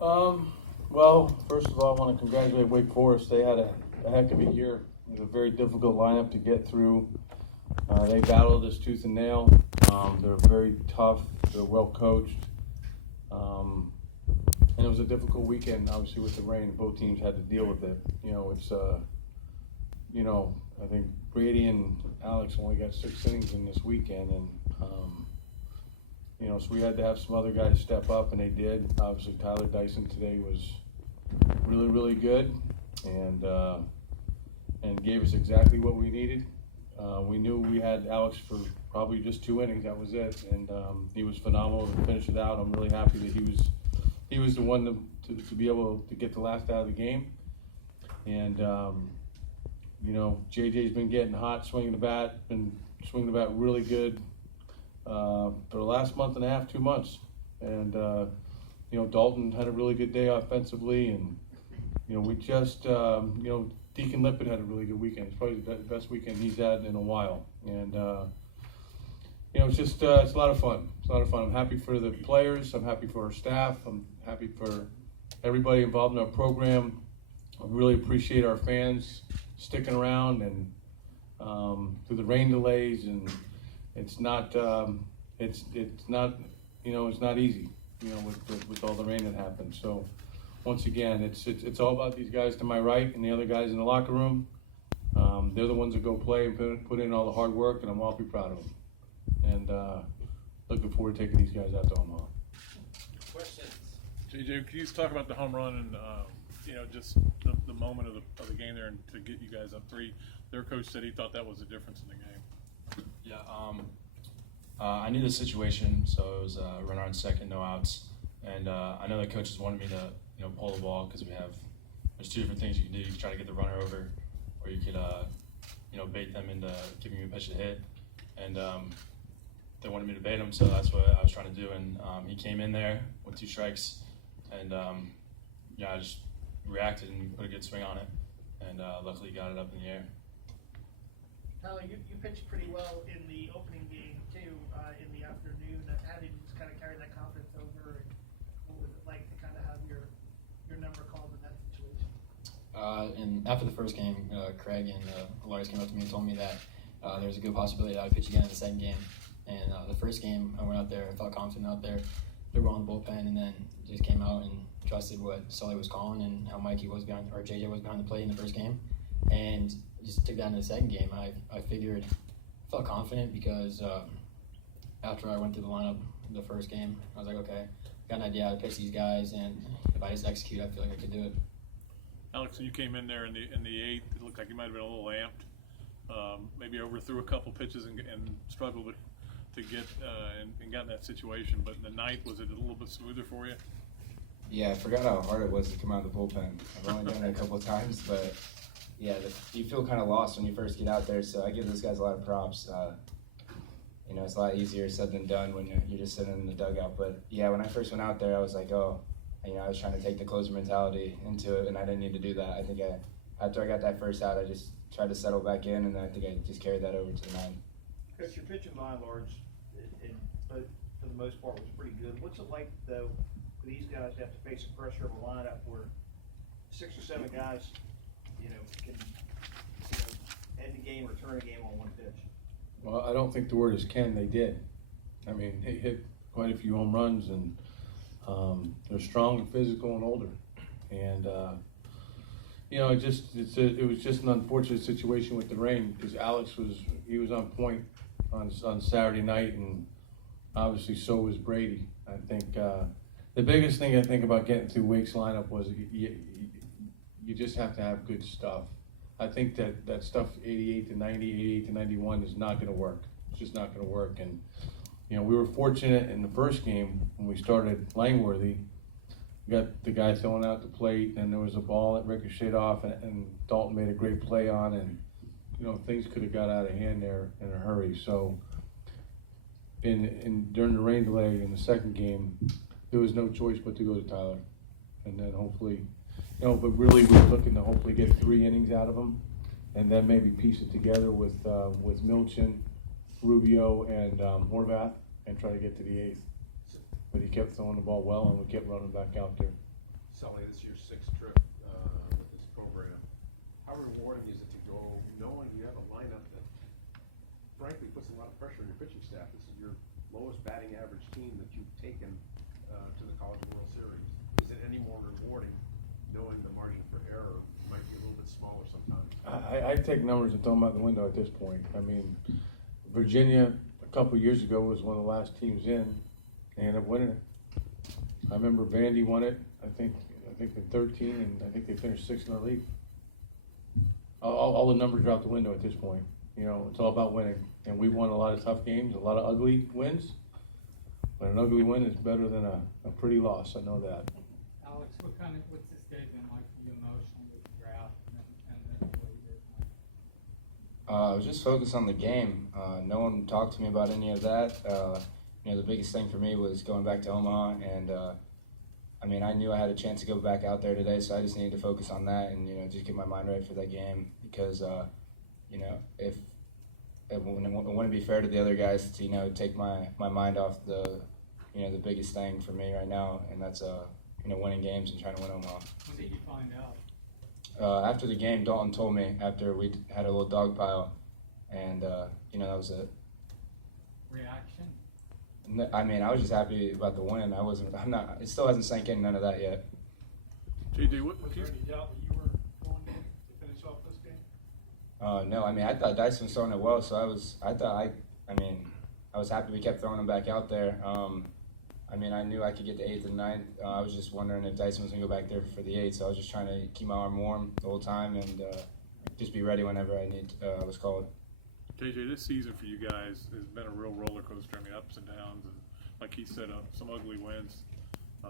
Well, first of all, I want to congratulate Wake Forest. They had a heck of a year. It was a very difficult lineup to get through. They battled us tooth and nail. They're very tough. They're well coached. And it was a difficult weekend, obviously, with the rain. Both teams had to deal with it. I think Brady and Alex only got 6 innings in this weekend, and so we had to have some other guys step up, and they did. Obviously, Tyler Dyson today was really, really good, and gave us exactly what we needed. We knew we had Alex for probably just 2 innings. That was it, and he was phenomenal to finish it out. I'm really happy that he was the one to be able to get the last out of the game. And JJ's been getting hot, swinging the bat really good for the last month and a half, 2 months. And Dalton had a really good day offensively, and we just Deacon Lippett had a really good weekend. It's probably the best weekend he's had in a while. And it's a lot of fun. It's a lot of fun. I'm happy for the players. I'm happy for our staff. I'm happy for everybody involved in our program. I really appreciate our fans sticking around and through the rain delays, and it's not easy, with all the rain that happened. So once again, it's all about these guys to my right and the other guys in the locker room. They're the ones that go play and put in all the hard work, and I'm awfully proud of them. And looking forward to taking these guys out to Omaha. Questions? JJ, can you just talk about the home run and just the moment of the game there, and to get you guys up 3? Their coach said he thought that was the difference in the game. Yeah, I knew the situation, so it was runner on second, no outs, and I know the coaches wanted me to pull the ball because there's 2 different things you can do. You can try to get the runner over, or you could bait them into giving me a pitch to hit, and they wanted me to bait him, so that's what I was trying to do. And he came in there with 2 strikes, and I just reacted and put a good swing on it, and luckily got it up in the air. Tyler, you pitched pretty well in the opening game too, in the afternoon. How did you just kind of carry that confidence over, and what was it like to kind of have your number called in that situation? And after the first game, Craig and Lars came up to me and told me that there was a good possibility that I would pitch again in the second game. And the first game, I went out there, I felt confident out there, threw well in the bullpen, and then just came out and trusted what Sully was calling and how JJ was behind the plate in the first game, and just took that into the second game. I felt confident because after I went through the lineup the first game, I was like, okay, got an idea how to pitch these guys, and if I just execute, I feel like I could do it. Alex, when you came in there in the 8th, it looked like you might have been a little amped. Maybe overthrew a couple pitches and struggled to get and got in that situation. But in the 9th, was it a little bit smoother for you? Yeah, I forgot how hard it was to come out of the bullpen. I've only done it a couple of times, but yeah, you feel kind of lost when you first get out there. So I give those guys a lot of props. It's a lot easier said than done when you're just sitting in the dugout. But yeah, when I first went out there, I was like, I was trying to take the closer mentality into it, and I didn't need to do that. I think after I got that first out, I just tried to settle back in, and then I think I just carried that over to the 9th. Coach, your pitching by and large, but for the most part, was pretty good. What's it like, though, for these guys to have to face the pressure of a lineup where 6 or 7 guys, can end the game or turn a game on one pitch? Well, I don't think the word is can. They did. I mean, they hit quite a few home runs, and they're strong and physical and older. And it was just an unfortunate situation with the rain, because Alex was on point on Saturday night, and obviously so was Brady. I think the biggest thing I think about getting through Wake's lineup was you just have to have good stuff. I think that stuff 88 to 90, 88 to 91 is not going to work. It's just not going to work. And we were fortunate in the first game when we started Langworthy. We got the guy throwing out the plate, and there was a ball that ricocheted off, and Dalton made a great play on, and things could have got out of hand there in a hurry. So during the rain delay in the second game, there was no choice but to go to Tyler, and then hopefully, but really we're looking to hopefully get 3 innings out of him, and then maybe piece it together with Milchin, Rubio, and Horvath, and try to get to the 8th. But he kept throwing the ball well, and we kept running back out there. Sully, this is your sixth trip with this program. How rewarding is it to go knowing you have a lineup that frankly puts a lot of pressure on your pitching staff? This is your lowest batting average team that you've taken to the College World Series. Is it any more rewarding knowing the margin for error might be a little bit smaller sometimes? I take numbers and throw them out the window at this point. I mean, Virginia a couple of years ago was one of the last teams in. They ended up winning it. I remember Vandy won it. I think in 13, and I think they finished sixth in the league. All the numbers are out the window at this point. You know, it's all about winning, and we won a lot of tough games, a lot of ugly wins. But an ugly win is better than a pretty loss. I know that. Alex, what's this day been like for you emotionally with the draft and what you did? I was just focused on the game. No one talked to me about any of that. You know, the biggest thing for me was going back to Omaha, and I mean, I knew I had a chance to go back out there today, so I just needed to focus on that and, you know, just get my mind right for that game because, you know, if it wouldn't be fair to the other guys to, you know, take my mind off the, you know, the biggest thing for me right now, and that's, you know, winning games and trying to win Omaha. When did you find out? After the game, Dalton told me after we had a little dog pile, and, you know, that was it. Reaction? I mean, I was just happy about the win. It still hasn't sank in, none of that yet. JJ, what? Was there any doubt that you were going to finish off this game? No, I mean, I thought Dyson was throwing it well, so I was happy we kept throwing him back out there. I mean, I knew I could get the 8th and 9th. I was just wondering if Dyson was going to go back there for the 8th, so I was just trying to keep my arm warm the whole time and just be ready whenever I was called. JJ, this season for you guys has been a real roller coaster. I mean, ups and downs, and like he said, some ugly wins.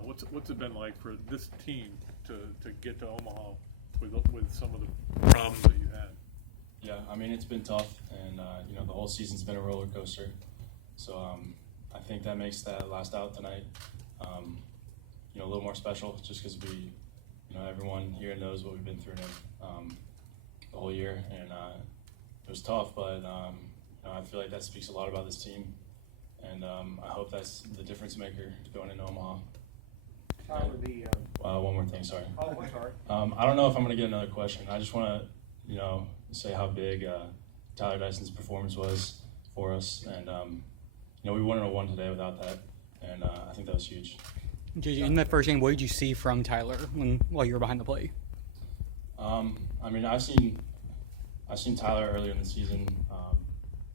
What's it been like for this team to get to Omaha with some of the problems that you had? Yeah, I mean, it's been tough, and you know, the whole season's been a roller coaster. So I think that makes that last out tonight, you know, a little more special, just because we, you know, everyone here knows what we've been through the whole year, and it was tough, but you know, I feel like that speaks a lot about this team, and I hope that's the difference maker going into Omaha. Tyler, One more thing, sorry. oh, I'm sorry. I don't know if I'm going to get another question. I just want to, you know, say how big Tyler Dyson's performance was for us, and you know, we wouldn't have won today without that, and I think that was huge. JJ, in that first game, what did you see from Tyler while you were behind the plate? I mean, I've seen Tyler earlier in the season,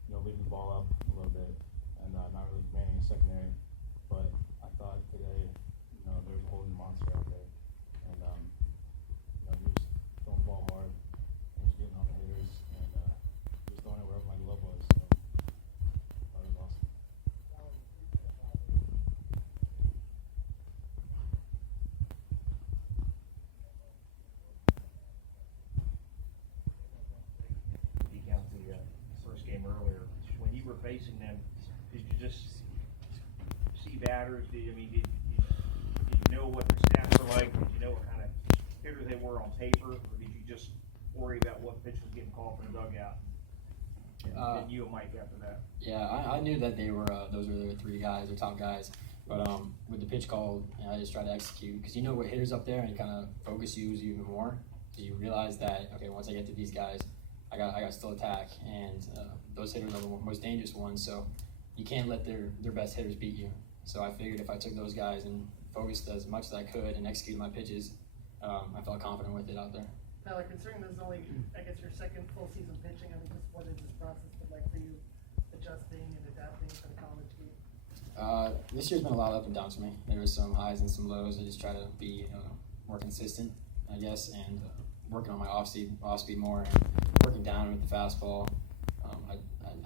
you know, leaving the ball up a little bit and not really commanding a secondary. But I thought today, you know, there was a holding monster out there, and you know, he was throwing the ball hard, and he was getting on the hitters, and he was throwing it wherever my glove was. So that was awesome. Decount the first game earlier. When you were facing them, did you just see batters? Did you know what their stats were like? Did you know what kind of hitter they were on paper, or did you just worry about what pitch was getting called from the dugout? And you and Mike after that. Yeah, I knew that they were those were the three guys, the top guys. But with the pitch call, you know, I just tried to execute because you know what hitters up there and kind of focus you even more. So you realize that okay, once I get to these guys, I got still attack, and those hitters are the most dangerous ones. So you can't let their best hitters beat you. So I figured if I took those guys and focused as much as I could and executed my pitches, I felt confident with it out there. Tyler, considering this is only, I guess, your second full season pitching, what has this process been like for you, adjusting and adapting to the college game? This year's been a lot of up and downs for me. There was some highs and some lows. I just try to be more consistent, I guess, and working on my off speed more, and working down with the fastball.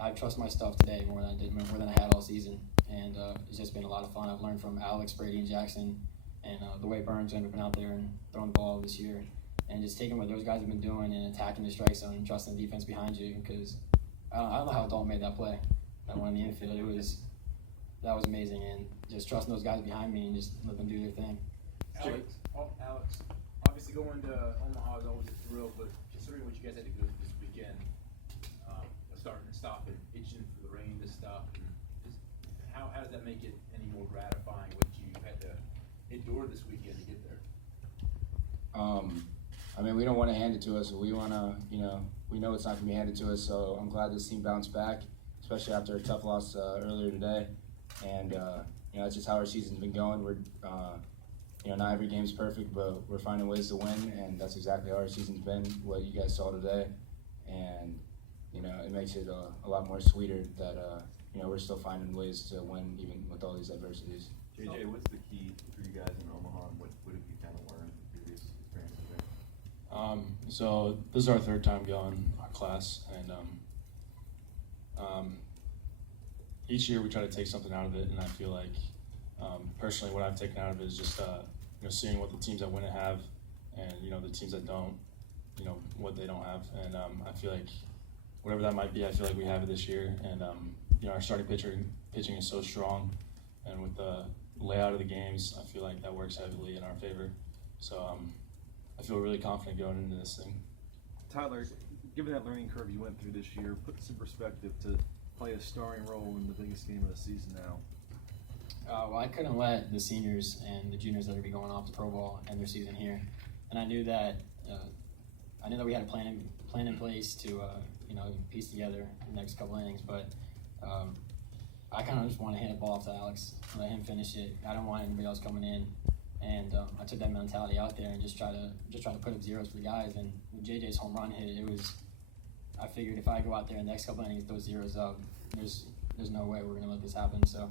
I trust my stuff today more than I had all season, and it's just been a lot of fun. I've learned from Alex, Brady, and Jackson, and the way Burns have been out there and throwing the ball this year, and just taking what those guys have been doing and attacking the strike zone and trusting the defense behind you. Because I don't know how Dalton made that play, that one in the infield. That was amazing, and just trusting those guys behind me and just let them do their thing. Alex, obviously going to Omaha is always a thrill, but considering what you guys had to go through this weekend, starting and stopping, itching for the rain to stop, and just how does that make it any more gratifying what you had to endure this weekend to get there? I mean, we don't want to hand it to us. We want to, we know it's not going to be handed to us. So I'm glad this team bounced back, especially after a tough loss earlier today. And, that's just how our season's been going. We're, not every game's perfect, but we're finding ways to win. And that's exactly how our season's been, what you guys saw today. And, it makes it a lot more sweeter that, we're still finding ways to win even with all these adversities. JJ, what's the key for you guys in Omaha, and what have you kind of learned from previous experiences there? So this is our third time going, our class, and each year we try to take something out of it, and I feel like personally what I've taken out of it is just seeing what the teams that win it have, and the teams that don't, what they don't have, and I feel like whatever that might be, I feel like we have it this year, and our starting pitching is so strong, and with the layout of the games, I feel like that works heavily in our favor. So I feel really confident going into this thing. Tyler, given that learning curve you went through this year, put this in perspective to play a starring role in the biggest game of the season now. Well, I couldn't let the seniors and the juniors that are going off to pro ball end their season here, and I knew that we had a plan in place to piece together the next couple innings, but I kind of just want to hand the ball off to Alex, let him finish it. I don't want anybody else coming in, and I took that mentality out there and just try to put up zeros for the guys. And with JJ's home run hit, I figured if I go out there in the next couple innings, those zeros up, there's no way we're gonna let this happen. So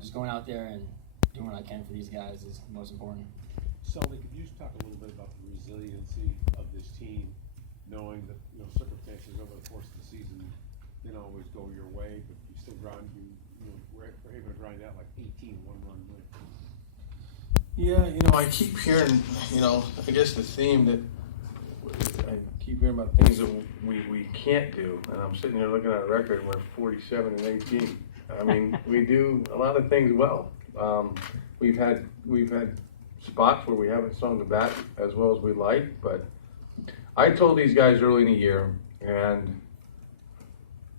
just going out there and doing what I can for these guys is most important. Sully, could you just talk a little bit about the resiliency of this team, knowing that circumstances over the course of the season didn't always go your way, but you still were able to grind out like 18 one-run wins. Yeah, I keep hearing, I guess the theme that I keep hearing about things that we can't do, and I'm sitting there looking at a record and we're 47 and 18. I mean, we do a lot of things well. We've had spots where we haven't swung the bat as well as we like, but I told these guys early in the year, and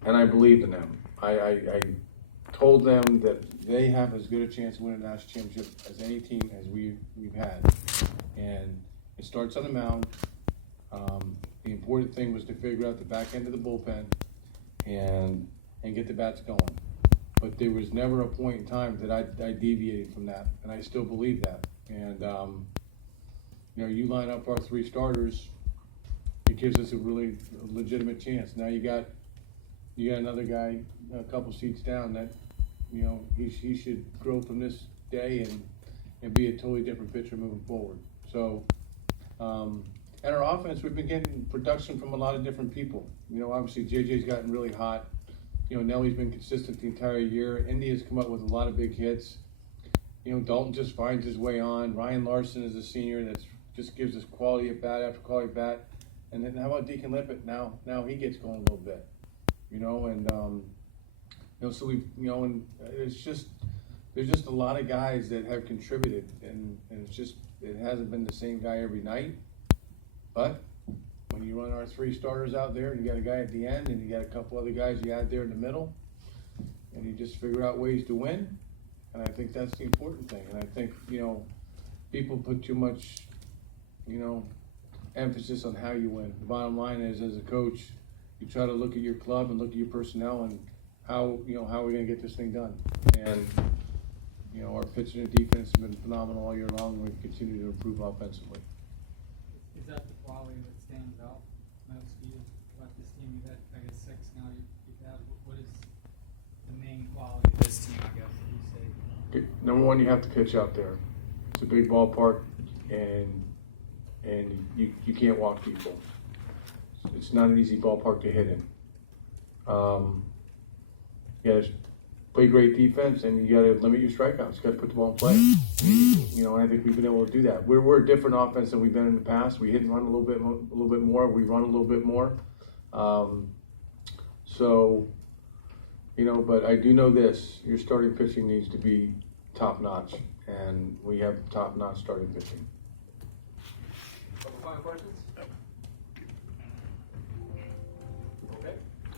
I believed in them. I told them that they have as good a chance of winning a national championship as any team as we've had. And it starts on the mound. The important thing was to figure out the back end of the bullpen and get the bats going. But there was never a point in time that I deviated from that, and I still believe that. And you line up our three starters, it gives us a really legitimate chance. Now you got another guy a couple seats down that he should grow from this day and be a totally different pitcher moving forward. So and our offense, we've been getting production from a lot of different people. Obviously JJ's gotten really hot. Nelly's been consistent the entire year. India's come up with a lot of big hits. Dalton just finds his way on. Ryan Larson is a senior that just gives us quality at bat after quality at bat. And then how about Deacon Lippett? Now he gets going a little bit, so we've, and there's just a lot of guys that have contributed, and it hasn't been the same guy every night. But when you run our three starters out there, and you got a guy at the end, and you got a couple other guys you add there in the middle, and you just figure out ways to win. And I think that's the important thing. And I think, people put too much, emphasis on how you win. The bottom line is, as a coach, you try to look at your club and look at your personnel and how are we going to get this thing done. And, our pitching and defense have been phenomenal all year long, and we've continued to improve offensively. Is that the quality that stands out most to you about this team? You've had, I guess, 6 now. You've had, what is the main quality of this team, I guess, that you say? Number one, you have to pitch out there. It's a big ballpark, and you can't walk people. It's not an easy ballpark to hit in. You gotta play great defense, and you gotta limit your strikeouts. You gotta put the ball in play. And I think we've been able to do that. We're a different offense than we've been in the past. We hit and run a little bit more. We run a little bit more. But I do know this: your starting pitching needs to be top notch, and we have top notch starting pitching. Couple final questions?